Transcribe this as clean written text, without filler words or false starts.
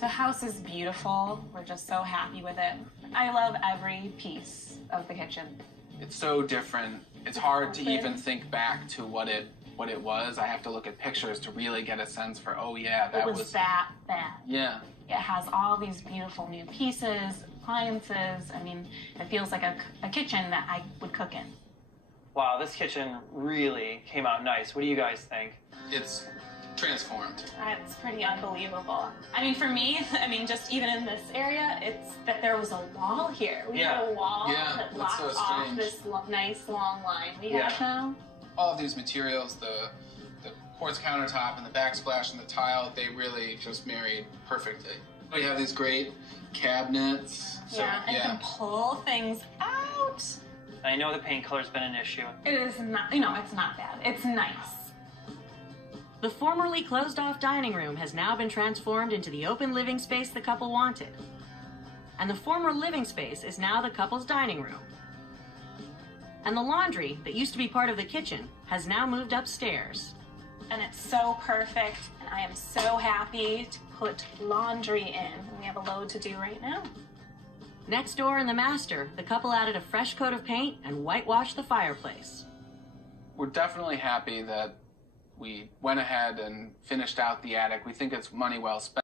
The house is beautiful. We're just so happy with it. I love every piece of the kitchen. It's so different. It's hard to even think back to what it was. I have to look at pictures to really get a sense for, oh yeah, that was that bad. Yeah. It has all these beautiful new pieces, appliances. I mean, it feels like a kitchen that I would cook in. Wow, this kitchen really came out nice. What do you guys think? It's transformed. It's pretty unbelievable. I mean, for me, just even in this area, it's that there was a wall here. We had a wall that blocked off this nice long line we have now. All of these materials, the quartz countertop and the backsplash and the tile, they really just married perfectly. We have these great cabinets. And you can pull things out. I know the paint color's been an issue. It is not, it's not bad. It's nice. The formerly closed-off dining room has now been transformed into the open living space the couple wanted. And the former living space is now the couple's dining room. And the laundry, that used to be part of the kitchen, has now moved upstairs. And it's so perfect, and I am so happy to put laundry in. We have a load to do right now. Next door in the master, the couple added a fresh coat of paint and whitewashed the fireplace. We're definitely happy that we went ahead and finished out the attic. We think it's money well spent.